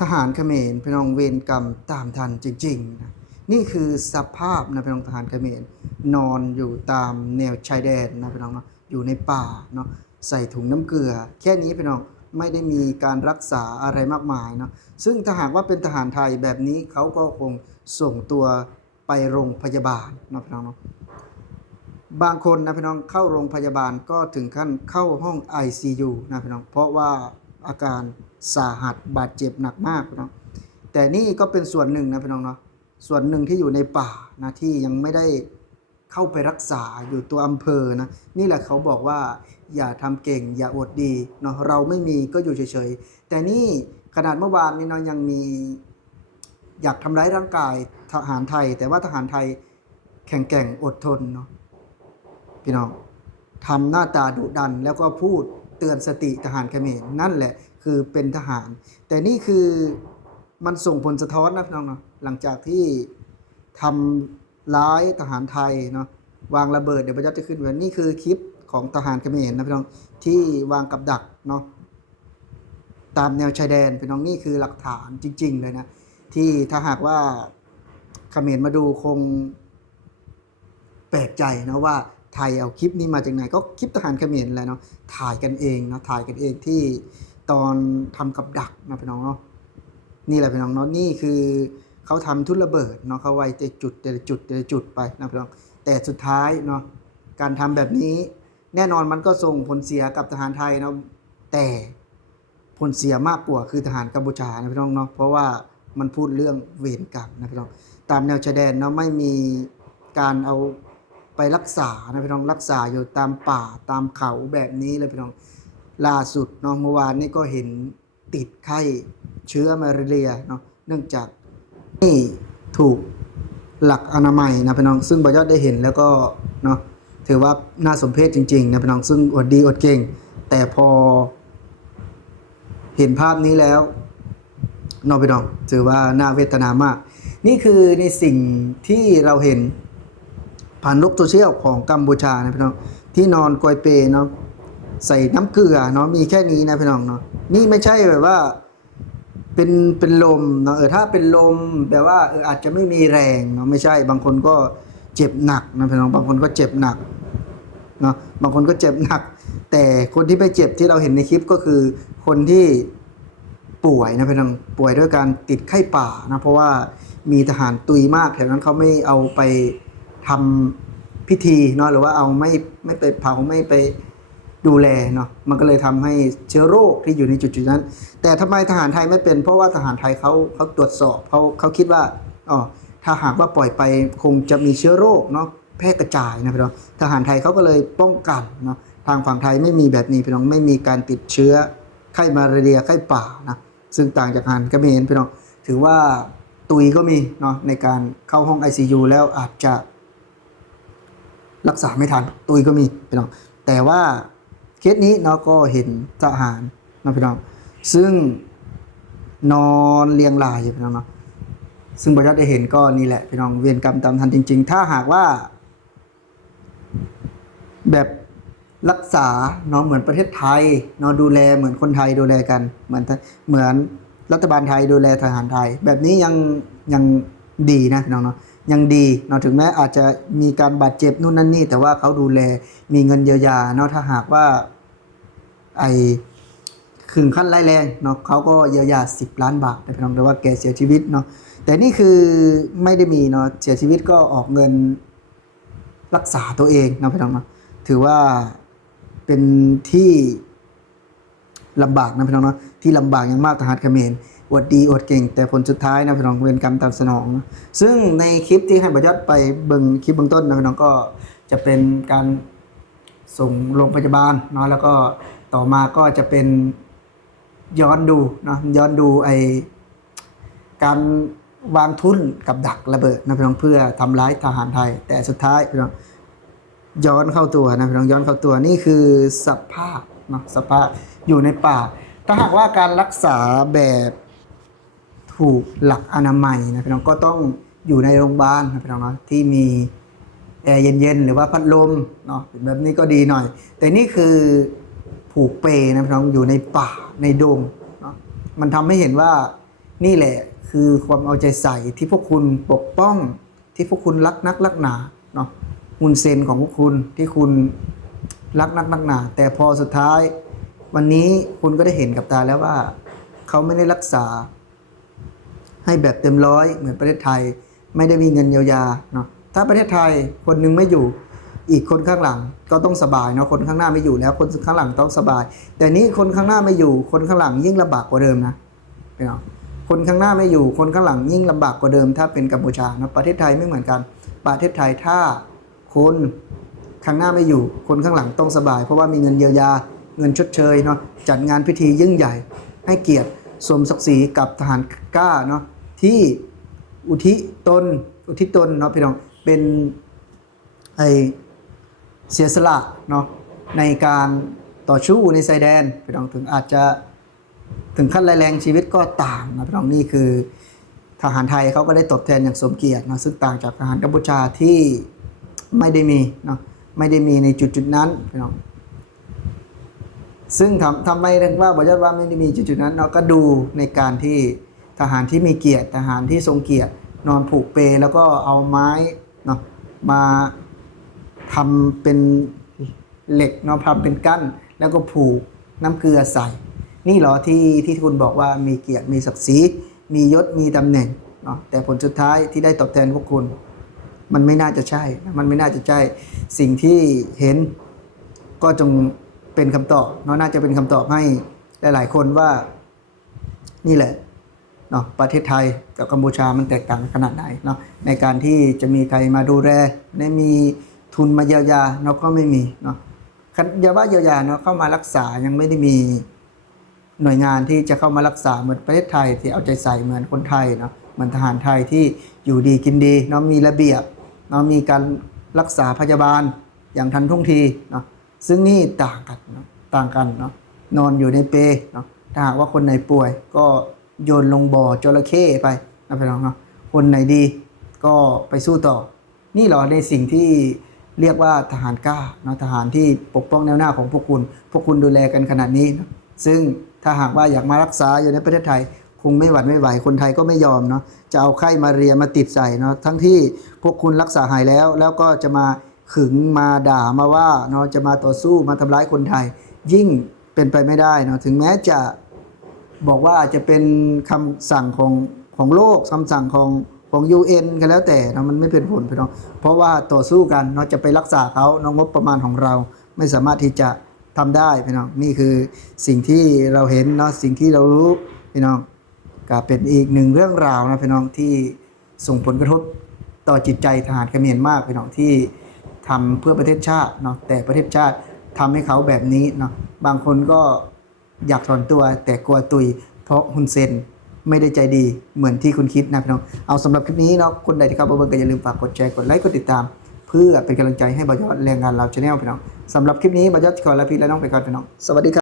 ทหารเขมรพี่น้องเวรกรรมตามทันจริงๆนะนี่คือสภาพนะพี่น้องทหารเขมรนอนอยู่ตามแนวชายแดนนะพี่น้องเนาะอยู่ในป่าเนาะใส่ถุงน้ำเกลือ แค่นี้พี่น้องไม่ได้มีการรักษาอะไรมากมายเนาะซึ่งถ้าหากว่าเป็นทหารไทยแบบนี้เขาก็คงส่งตัวไปโรงพยาบาลนะพี่น้องเนาะบางคนนะพี่น้องเข้าโรงพยาบาลก็ถึงขั้นเข้าห้อง ICU นะพี่น้องเพราะว่าอาการ สาหัสบาดเจ็บหนักมากพี่น้องแต่นี่ก็เป็นส่วนหนึ่งนะพี่น้องเนาะส่วนหนึ่งที่อยู่ในป่านะที่ยังไม่ได้เข้าไปรักษาอยู่ตัวอำเภอนะนี่แหละเขาบอกว่าอย่าทำเก่ง อย่าอดดีเนาะเราไม่มีก็อยู่เฉยๆ แต่นี่ขนาดเมื่อวานนี้เนาะยังมีอยากทำร้ายร่างกายทหารไทย แต่ว่าทหารไทยแข็งแกร่งอดทนเนาะพี่น้องทำหน้าตาดุดันแล้วก็พูด เตือนสติทหารเขมรนั่นแหละคือเป็นทหาร แต่นี่คือมันส่งผลสะท้อนนะพี่น้องเนาะหลังจากที่ทำร้ายทหารไทยเนาะวางระเบิดเดี๋ยวประยัดจะขึ้นไว้นี่คือคลิปของทหารเขมรนะพี่น้องที่วางกับดักเนาะตามแนวชายแดนพี่น้องนี่คือหลักฐานจริง ๆ เลยนะ ที่ถ้าหากว่าเขมรมาดูคงแปลกใจนะว่า ไทยเอาคลิปนี้มาจากไหนก็คลิปทหารเขมรแหละเนาะถ่ายกันเองเนาะถ่ายกันเองที่ตอนทำกับดักนะพี่น้องเนาะนี่แหละพี่น้องเนาะนี่คือเขาทำทุนระเบิดเนาะเขาไว้แต่จุดแต่ละจุดแต่ละจุดไปนะพี่น้องแต่สุดท้ายเนาะการทำแบบนี้ แน่นอนมันก็ส่งผลเสียกับทหารไทยเนาะแต่ผลเสียมากกว่าคือทหารกัมพูชานะพี่น้องเนาะเพราะว่ามันพูดเรื่องเวรกรรมนะพี่น้องตามแนวชายแดนเนาะไม่มีการเอา ไปรักษานะพี่น้องรักษาอยู่ตามป่าตามเขาแบบนี้เลยพี่น้องล่าสุดเนาะเมื่อวานนี้ก็เห็นติดไข้เชื้อมาเรียเนาะเนื่องจากนี่ถูกหลักอนามัยนะพี่น้องซึ่งบอยอดได้เห็นแล้วก็เนาะถือว่าน่าสมเพชจริงๆนะพี่น้องซึ่งอดดีอดเก่ง แต่พอ เห็นภาพนี้แล้วนอพี่น้องถือว่าน่าเวทนามาก นี่คือในสิ่งที่เราเห็น ผ่านโลกโซเชียลของกัมพูชานะพี่น้องที่นอนกอยเปเนาะใส่น้ำเกลือเนาะมีแค่นี้นะพี่น้องเนาะนี่ไม่ใช่แบบว่าเป็นเป็นลมเนาะเออถ้าเป็นลมแปลว่าเอออาจจะไม่มีแรงเนาะไม่ใช่บางคนก็เจ็บหนักนะพี่น้องบางคนก็เจ็บหนักเนาะบางคนก็เจ็บหนัก แต่คนที่ไม่เจ็บที่เราเห็นในคลิปก็คือคนที่ป่วยนะพี่น้องป่วยด้วยการติดไข้ป่านะเพราะว่ามีทหารตุยมากแถวนั้นเขาไม่เอาไป ทำพิธีเนาะหรือว่าเอาไม่ไม่ไปเผาไม่ไปดูแลเนาะมันก็เลยทำให้เชื้อโรคที่อยู่ในจุดจุดๆนั้น แต่ทำไมทหารไทยไม่เป็น เพราะว่าทหารไทยเขาเขาตรวจสอบเขาเขาคิดว่าอ๋อถ้าหากว่าปล่อยไปคงจะมีเชื้อโรคเนาะแพร่กระจายนะพี่น้องทหารไทยเขาก็เลยป้องกันเนาะทางฝั่งไทยไม่มีแบบนี้พี่น้องไม่มีการติดเชื้อไข้มาเรียไข้ป่านะซึ่งต่างจากทหารเขมรพี่น้องถือว่าตุยก็มีเนาะในการเข้าห้อง ICU แล้วอาจจะ รักษาไม่ทันตุยก็มีพี่น้องแต่ว่าเคสนี้เนาะก็เห็นทหารนะพี่น้องซึ่งนอนเรียงรายอยู่พี่น้องเนาะซึ่งบริษัทได้เห็นก็นี่แหละพี่น้องเวียนกรรมตามทันจริง ๆ ถ้าหากว่า แบบรักษาเนาะเหมือนประเทศไทยเนาะดูแลเหมือนคนไทยดูแลกัน เหมือนเหมือนรัฐบาลไทยดูแลทหารไทย แบบนี้ยังยังดีนะพี่น้องเนาะ ยังดีเนาะถึงแม้อาจจะมีการบาดเจ็บนู่นนั่นนี่ แต่ว่าเขาดูแลมีเงินเยียวยาเนาะถ้าหากว่าไอถึงขั้นร้ายแรงเนาะเขาก็เยียวยา 10 ล้านบาทนะพี่น้องแต่ว่าแกเสียชีวิตเนาะแต่นี่คือไม่ได้มีเนาะเสียชีวิตก็ออกเงินรักษาตัวเองนะพี่น้องเนาะถือว่าเป็นที่ลำบากนะพี่น้องเนาะที่ลำบากอย่างมากทหารเขมร อวดดีอวดเก่ง แต่ผลสุดท้ายนะพี่น้องเวรกรรมตามสนอง ซึ่งในคลิปที่ให้บรรยัติไปเบิ่งคลิปเบื้องต้นนะพี่น้องก็จะเป็นการส่งโรงพยาบาลเนาะแล้วก็ต่อมาก็จะเป็นย้อนดูเนาะย้อนดูไอการวางทุนกับดักระเบิดนะพี่น้องเพื่อทำร้ายทหารไทย แต่สุดท้ายพี่น้องย้อนเข้าตัวนะพี่น้องย้อนเข้าตัวนี่คือสภาพเนาะสภาพอยู่ในป่า ถ้าหากว่าการรักษาแบบ ถูกหลักอนามัยนะพี่น้องก็ต้องอยู่ในโรงพยาบาลนะพี่น้องเนาะที่มีแอร์เย็นๆหรือว่าพัดลมเนาะแบบนี้ก็ดีหน่อย แต่นี่คือผูกเปนะพี่น้องอยู่ในป่าในดมเนาะมันทำให้เห็นว่านี่แหละคือความเอาใจใส่ที่พวกคุณปกป้องที่พวกคุณรักนักรักหนาเนาะฮุนเซนของพวกคุณที่คุณรักนักรักหนา แต่พอสุดท้าย วันนี้คุณก็ได้เห็นกับตาแล้วว่า เขาไม่ได้รักษา ให้แบบเต็มร้อยเหมือนประเทศไทย ไม่ได้มีเงินเยียวยาเนาะถ้าประเทศไทยคนหนึงไม่อยู่อีกคนข้างหลังก็ต้องสบายเนาะคนข้างหน้าไม่อยู่แล้ว คนข้างหลังต้องสบาย แต่นี้คนข้างหน้าไม่อยู่ คนข้างหลังยิ่งลำบากกว่าเดิมนะพี่น้องคนข้างหน้าไม่อยู่ คนข้างหลังยิ่งลำบากกว่าเดิม ถ้าเป็นกัมพูชานะประเทศไทยไม่เหมือนกัน ประเทศไทยถ้าคนข้างหน้าไม่อยู่ คนข้างหลังต้องสบาย เพราะว่ามีเงินเยียวยาเงินชดเชยเนาะจัดงานพิธียิ่งใหญ่ ให้เกียรติสมศักดิ์ศรีกับทหารกล้าเนาะ ที่อุทิตนอุทิตนเนาะพี่น้องเป็นไอเสียสละเนาะในการต่อสู้ในชายแดนพี่น้องถึงอาจจะถึงขั้นรายแรงชีวิตก็ตามนะพี่น้องนี่คือทหารไทยเขาก็ได้ตอบแทนอย่างสมเกียรตินะซึ่งต่างจากทหารกัมพูชาที่ไม่ได้มีเนาะไม่ได้มีในจุดจุดนั้นพี่น้องซึ่งทำทำไมถึงว่าบอกยอดว่าไม่ได้มีจุดจุดนั้นเนาะก็ดูในการที่ ทหารที่มีเกียรติทหารที่ทรงเกียรติ นอนผูกเปลแล้วก็เอาไม้เนาะมาทำเป็นเหล็กเนาะทำเป็นกั้น แล้วก็ผูกน้ำเกลือใส่ นี่เหรอที่ที่คุณบอกว่ามีเกียรติมีศักดิ์ศรีมียศมีตำแหน่งเนาะแต่ผลสุดท้ายที่ได้ตอบแทนพวกคุณ มันไม่น่าจะใช่ มันไม่น่าจะใช่สิ่งที่เห็นก็จงเป็นคำตอบเนาะน่าจะเป็นคำตอบให้หลาย ๆ คนว่านี่แหละ เนาะประเทศไทยกับกัมพูชามันแตกต่างกันขนาดไหนเนาะในการที่จะมีใครมาดูแลได้มีทุนมาเยียวยาเนาะก็ไม่มีเนาะอย่าว่าเยียวยาเนาะเข้ามารักษายังไม่ได้มีหน่วยงานที่จะเข้ามารักษาเหมือนประเทศไทยที่เอาใจใส่เหมือนคนไทยเนาะเหมือนทหารไทยที่อยู่ดีกินดีเนาะมีระเบียบเนาะมีการรักษาพยาบาลอย่างทันท่วงทีเนาะซึ่งนี่ต่างกันเนาะต่างกันเนาะนอนอยู่ในเปเนาะถ้าหากว่าคนไหนป่วยก็ โยนลงบ่อจระเข้ไปนะพี่น้องเนาะคนไหนดีก็ไปสู้ต่อ นี่เหรอในสิ่งที่เรียกว่าทหารกล้าเนาะทหารที่ปกป้องแนวหน้าของพวกคุณ พวกคุณดูแลกันขนาดนี้นะซึ่งถ้าหากว่าอยากมารักษาอยู่ในประเทศไทย คงไม่หวั่นไม่ไหวคนไทยก็ไม่ยอมเนาะจะเอาไข้มาเรียมาติดใส่เนาะทั้งที่พวกคุณรักษาหายแล้ว แล้วก็จะมาขึงมาด่ามาว่าเนาะจะมาต่อสู้มาทำร้ายคนไทย ยิ่งเป็นไปไม่ได้เนาะถึงแม้จะ บอกว่าอาจจะเป็นคำสั่งของของโลกคำสั่งของของ UN กันแล้วแต่เนาะมันไม่เป็นผลพี่น้องเพราะว่าต่อสู้กันเนาะจะไปรักษาเขาเนาะงบประมาณของเราไม่สามารถที่จะทำได้พี่น้องนี่คือสิ่งที่เราเห็นเนาะสิ่งที่เรารู้พี่น้องก็เป็นอีกหนึ่งเรื่องราวนะพี่น้องที่ส่งผลกระทบต่อจิตใจทหารเขมรมากพี่น้องที่ทำเพื่อประเทศชาติเนาะแต่ประเทศชาติทำให้เขาแบบนี้เนาะบางคนก็ อยากถอนตัวแต่กลัวตุย เพราะฮุนเซนไม่ได้ใจดีเหมือนที่คุณคิดนะพี่น้อง เอาสำหรับคลิปนี้เนาะคนใดที่เข้ามาเบิ่งก็อย่าลืมฝากกดแชร์กดไลค์กดติดตาม เพื่อเป็นกำลังใจให้บอยอดแรงงานเราชาแนลพี่น้องสำหรับคลิปนี้บอยอดขอลาพี่และน้องไปก่อนพี่น้องสวัสดีครับ